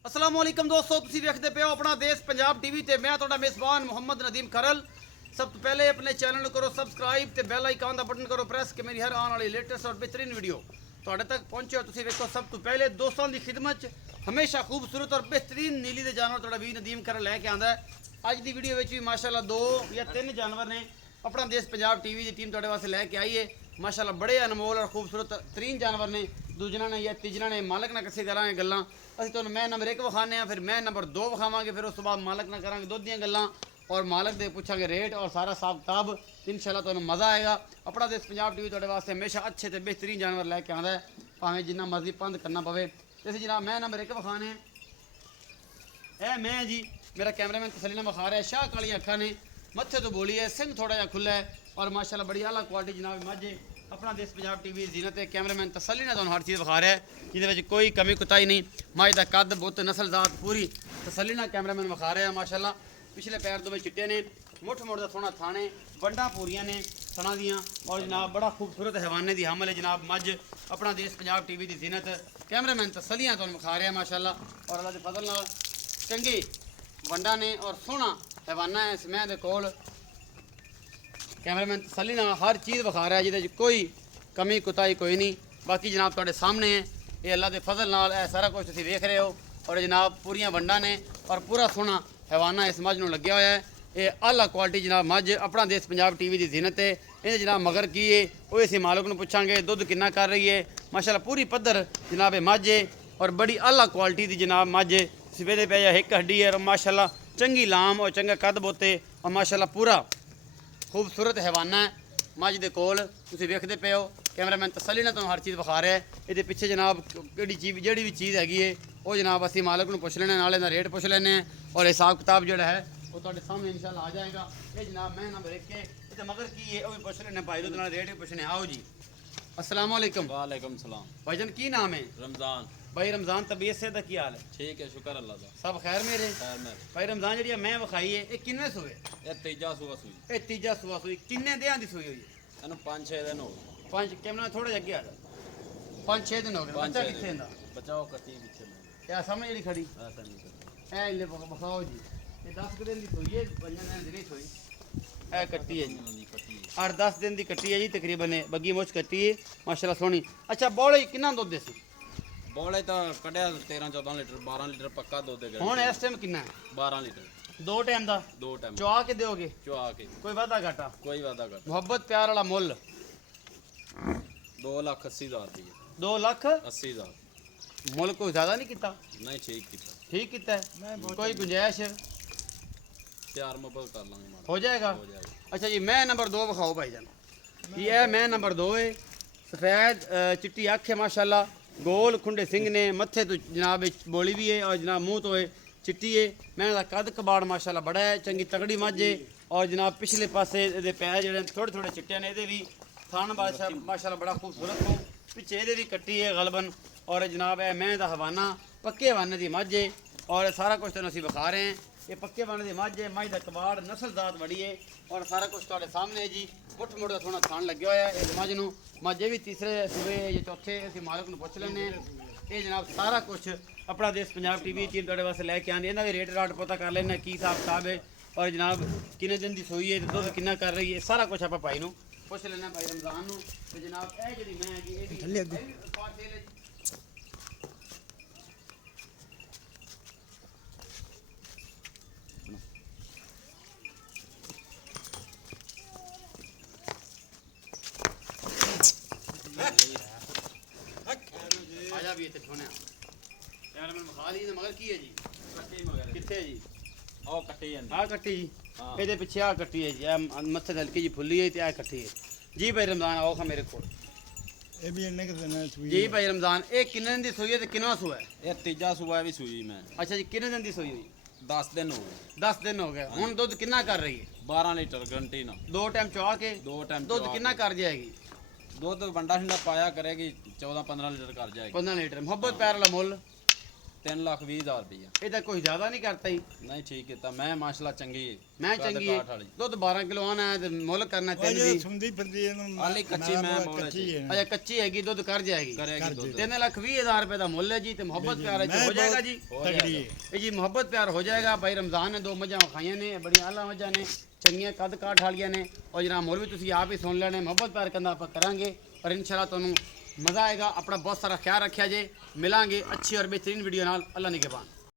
अस्सलाम वालेकुम दोस्तों, तुसीं वेखदे पे हो अपना देश पंजाब टीवी ते मैं तुहाडा मेज़बान मोहम्मद नदीम खरल। सब तो पहले अपने चैनल को करो सब्सक्राइब ते बेल आइकन का बटन करो प्रेस कि मेरी हर आने वाली लेटेस्ट और बेहतरीन वीडियो तुहाडे तक पहुंचे। हो तुसीं वेखो सब तो पहले दोस्तों की खिदमत च हमेशा खूबसूरत और बेहतरीन नीली दे जानवर तुहाडा वीर नदीम खरल लैके आंदा है। अज की वीडियो में भी माशाल्लाह 2 या 3 जानवर ने अपना देश पंजाब टीवी की टीम तुहाडे वास्ते लैके आई है। माशाल्लाह बड़े अनमोल और खूबसूरत तरीन जानवर ने। दूजना ने या तीजना ने मालक ना किसी करांगे गल्लां। ਅਸੀਂ ਤੁਹਾਨੂੰ ਮੈਂ ਨੰਬਰ 1 ਵਿਖਾਣੇ ਆ, ਫਿਰ ਮੈਂ ਨੰਬਰ 2 ਵਿਖਾਵਾਂਗੇ, ਫਿਰ ਉਸ ਤੋਂ ਬਾਅਦ ਮਾਲਕ ਨਾਲ ਕਰਾਂਗੇ ਦੁੱਧ ਦੀਆਂ ਗੱਲਾਂ ਔਰ ਮਾਲਕ ਦੇ ਪੁੱਛਾਂਗੇ ਰੇਟ ਔਰ ਸਾਰਾ ਹਿਸਾਬ ਕਿਤਾਬ। ਇਨਸ਼ਾਅੱਲਾ ਤੁਹਾਨੂੰ ਮਜ਼ਾ ਆਏਗਾ। ਆਪਣਾ ਦੇਸ਼ ਪੰਜਾਬ ਟੀਵੀ ਤੁਹਾਡੇ ਵਾਸਤੇ ਹਮੇਸ਼ਾ ਅੱਛੇ ਤੇ ਬਿਹਤਰੀਨ ਜਾਨਵਰ ਲੈ ਕੇ ਆਉਂਦਾ ਹੈ, ਭਾਵੇਂ ਜਿੰਨਾ ਮਰਜ਼ੀ ਪੰਧ ਕਰਨਾ ਪਵੇ। ਤੇ ਅਸੀਂ ਜਨਾਬ ਮੈਂ ਨੰਬਰ 1 ਵਿਖਾਣੇ ਇਹ ਮੈਂ ਜੀ ਮੇਰਾ ਕੈਮਰਾਮੈਨ ਤਸੱਲੀ ਨਾਲ ਵਿਖਾ ਰਿਹਾ। ਸ਼ਾਹ ਕਾਲੀਆਂ ਅੱਖਾਂ ਨੇ, ਮੱਥੇ ਤੋਂ ਬੋਲੀ ਹੈ, ਸਿੰਘ ਥੋੜਾ ਜਿਹਾ ਖੁੱਲਾ ਹੈ ਔਰ ਮਾਸ਼ਾਅੱਲਾ ਬੜੀ ਆਲਾ ਕੁਆਲਿਟੀ ਜਨਾਬ ਮਾਝੇ। अपना देश पंजाब टीवी जीनत कैमरामैन तसल्ली ने तुहानू हर चीज़ विखा रहा है, जिहदे कोई कमी कुताही नहीं। मझ का कद बुत नस्ल जात पूरी तसल्ली ने कैमरामैन विखा रहा है। माशाल्लाह पिछले पैर दोवें चिट्टे ने, मुठ मुठ का सोहना थाने, वंडा पूरियां ने थणा दियां और जनाब बड़ा खूबसूरत हैवाने की हमल है जनाब मझ। अपना देश पंजाब टीवी की जीनत कैमरामैन तसल्लियां तुहानू विखा रहा है माशाल्लाह। और अल्लाह के फजल नाल चंगी वंडा ने और सोहना हैवाना है इस मैं दे कोल। कैमरामैन तसल्ली ना हर चीज़ विखा रहा है, जिहदे कोई कमी कुताही कोई नहीं। बाकी जनाब तुहाडे सामने है ये अल्लाह के फजल नाल सारा कुछ तुसीं वेख रहे हो। और जनाब पूरियां वंडा ने और पूरा सोहना हैवाना इस मझ नूं लग्या होया है। ये आला क्वालिटी जनाब मझ अपना देश पंजाब टीवी की जीनत है। ये जनाब मगर की है वो इसी मालिक नूं पुछांगे दुध किन्ना कर रही है। माशाल्लाह पूरी पद्धर जनाब मझ है और बड़ी आला क्वालिटी की जनाब मझ सवेरे पे एक हड्डी है और माशाल्लाह चंगी लाम और चंगा कद बोते और माशाल्लाह पूरा खूबसूरत हैवाना है मझ दे कोल तुसीं वेखदे पे हो। कैमरामैन तसल्ली ने तुहानू हर चीज़ विखा रहा है। ये पिछे जनाब किहड़ी चीज़ जिहड़ी भी चीज़ हैगी है वो जनाब असीं मालक नूं पुछ लैने, नाले दा रेट पुछ लैने और हिसाब किताब जिहड़ा है वो तुहाडे सामने इंशाअल्लाह आ जाएगा। ये जनाब मैं नंबर 1 के इत्ते मगर की है वो भी पुछ लैने भाई दुध नाल रेट भी पुछने। आओ जी अस्सलाम वालेकुम। वालेकुम सलाम। भाईजान की नाम है? रमजान। भाई रमजान तबीयत से की हाल है? ठीक है, शुक्र अल्लाह दा। सब खैर मेरे? खैर मेरे। भाई रमजान जी मैं विखाई है ये किन्ने सूए? ये तीजा सूआ सूई। ये तीजा सूआ सूई किन्ने दिहां दी सूई हुई है? ਇਹਨੂੰ 5-6 दिन हो गए। 5 कैमरा थोड़ा जिहा अगे आ जा। 5-6 दिन हो गए। बच्चा कित्थे इंदा? बचाओ कटी पीछे में। क्या सामने जेड़ी खड़ी ऐसा नहीं करता। ए ले बखाओ जी। ये 10 दिन दी सोई है, 5 दिन दी नहीं सोई। ए कट्टी है जी, नहीं कटी है। 8-10 दिन दी कट्टी है जी तकरीबन। बग्गी मुछ कट्टी है माशाल्लाह सोहनी। अच्छा बौले किन्ना दुध देसी? बौले तो कढ़िया 13-14 लीटर 12 लीटर पक्का दूध देगा। हुण इस टाइम किन्ना है? 12 लीटर 2 टाइम दा 2 टाइम चुआ के दोगे? चुआ के। कोई वादा घाटा? कोई वादा कर। मोहब्बत प्यार वाला मुल 2,80,000 दी 2,80,000 मुल कोई ज़्यादा नहीं किता? नहीं ठीक किया। ठीक किता है, कोई गुंजाइश प्यार मोहब्बत कर लांगे मारा। हो जाएगा? हो जाएगा। अच्छा जी मैं नंबर 2 विखाओ भाईजान। ये मैं नंबर 2 है। सफ़ेद चिट्टी अख है माशाल्लाह, गोल खुंडे सिंह ने, मत्थे तो जनाब बोली भी है और जनाब मुँह तो है चिट्टी है। मैं कद कबाड़ माशाल्लाह बड़ा है, चंगी तगड़ी मझ है और जनाब पिछले पासे दे पैर जेहड़े थोड़े थोड़े चिट्टे ने, ये भी थान माशाल्लाह बड़ा खूबसूरत हो। पिछे ये भी कट्टी है गलबन और जनाब है मैं दा हवाना पक्के हवाने की मझ है और सारा कुछ तुहानू असीं विखा रहे हैं। ये पक्के हवाने की मझ है, मझ का कबाड़ नस्ल जात बड़ी है और सारा कुछ तुहाडे सामने है जी। मुठ मुठ का थोड़ा थान लग्या होया है इस मझ नूं। मझ भी तीसरे सूबे या चौथे असीं मालक नूं पुछ लैने। ये जनाब सारा कुछ अपना देश पंजाब टीवी टीम तुहाडे वास्ते लैके आंदी। इन्हां दे रेट राट पता कर लैने की हिसाब किताब है और जनाब किन्ने दिन दी सोई है ते दुध किन्ना कर रही है सारा कुछ आपां भाई नूं पुछ लैने भाई रमजान नूं। ते जनाब ए जेहड़ी मैं हैगी ए भी आजा भी इत्थे सोने यार मैं विखा ली मगर की है जी? कटी मगर कित्थे है जी? आओ कटी ਜਾਂਦੀ। आ कट्टी जी हाँ। ਇਹਦੇ ਪਿੱਛੇ ਆ ਕੱਟੀ ਹੈ ਜੀ। ਇਹ ਮੱਥੇ ਤੇ ਹਲਕੀ ਜੀ ਫੁੱਲੀ ਹੈ ਤੇ ਆ ਕੱਟੀ ਹੈ ਜੀ। ਭਾਈ ਰਮਜ਼ਾਨ ਆਓ ਖਾ ਮੇਰੇ ਕੋਲ। ਇਹ ਵੀ ਇੰਨੇ ਕਿ ਦਿਨਾਂ ਦੀ ਸੂਈ ਜੀ ਭਾਈ ਰਮਜ਼ਾਨ ਇਹ ਕਿੰਨੇ ਦਿਨ ਦੀ ਸੋਈ ਹੈ ਤੇ ਕਿੰਨਾ ਸੂਆ ਹੈ? ਇਹ ਤੀਜਾ ਸੂਆ ਵੀ ਸੂਈ ਮੈਂ। ਅੱਛਾ ਜੀ ਕਿੰਨੇ ਦਿਨ ਦੀ ਸੋਈ ਹੋਈ? 10 ਦਿਨ ਹੋ ਗਏ। 10 ਦਿਨ ਹੋ ਗਏ। ਹੁਣ ਦੁੱਧ ਕਿੰਨਾ ਕਰ ਰਹੀ ਹੈ? 12 ਲੀਟਰ ਗਰੰਟੀ ਨਾਲ। 2 ਟਾਈਮ ਚੁਆ ਕੇ 2 ਟਾਈਮ ਦੁੱਧ ਕਿੰਨਾ ਕਰ ਜਾਏਗੀ? ਦੁੱਧ ਵੰਡਾ ਠੰਡਾ ਪਾਇਆ ਕਰੇਗੀ 14-15 ਲੀਟਰ ਕਰ ਜਾਏਗੀ। 15 ਲੀਟਰ। ਮੁਹੱਬਤ ਪਿਆਰ ਵਾਲਾ ਮੁੱਲ 3,20,000 ਰੁਪਇਆ ਇਹਦਾ ਕੋਈ ਜ਼ਿਆਦਾ ਨਹੀਂ ਕਰਤਾ ਜੀ। ਨਹੀਂ ਠੀਕ ਕੀਤਾ ਮੈਂ ਮਾਸ਼ਾਅੱਲਾ ਚੰਗੀ ਹੈ ਮੈਂ ਕੱਦ ਚੰਗੀ ਹੈ ਕਾਠ ਵਾਲੀ। ਦੁੱਧ 12 ਕਿਲੋ ਆਣਾ ਹੈ ਤੇ ਮੁੱਲ ਕਰਨਾ ਉਹ 3 ਜੇ ਦੀ। ਸੁੰਦੀ ਫਿਰਦੀ ਇਹਨੂੰ ਹਾਲੇ ਕੱਚੀ ਮੈਂ ਮੋੜ ਕੱਚੀ ਹੈ ਅਜਾ ਕੱਚੀ ਹੈਗੀ ਦੁੱਧ ਕਰ ਜਾਏਗੀ। ਕਰੇਗੀ ਦੁੱਧ 3,20,000 ਰੁਪਏ ਦਾ ਮੁੱਲ ਹੈ ਜੀ ਤੇ ਮੁਹੱਬਤ ਪਿਆਰ ਚ ਹੋ ਜਾਏਗਾ ਜੀ। ਤਗੜੀ ਹੈ ਇਹ ਜੀ ਮੁਹੱਬਤ ਪਿਆਰ ਹੋ ਜਾਏਗਾ ਭਾਈ। ਰਮਜ਼ਾਨ ਨੇ 2 ਮੱਝਾਂ ਖਾਈਆਂ ਨੇ ਬੜੀਆਂ ਆਲਾ ਮੱਝਾਂ ਨੇ ਚੰਗੀਆਂ ਕੱਦ ਕਾਠ ਵਾਲੀਆਂ ਨੇ ਔਰ ਜਨਾਬ ਮੁੱਲ ਵੀ ਤੁਸੀਂ ਆਪ ਹੀ ਸੁਣ ਲੈਣੇ। ਮੁਹੱਬਤ ਪਿਆਰ ਕਹਿੰਦਾ ਆਪਾਂ ਕਰਾਂਗੇ ਪਰ ਇਨਸ਼ਾਅੱਲਾ ਤੁਹਾਨੂੰ ਮਜ਼ਾ ਆਏਗਾ। ਆਪਣਾ ਬਹੁਤ ਸਾਰਾ ਖਿਆਲ ਰੱਖਿਆ ਜੇ। ਮਿਲਾਂਗੇ ਅੱਛੀ ਔਰ ਬਿਹਤਰੀਨ ਵੀਡੀਓ ਨਾਲ। ਅੱਲਾ ਨਿਗਹਿਬਾਨ।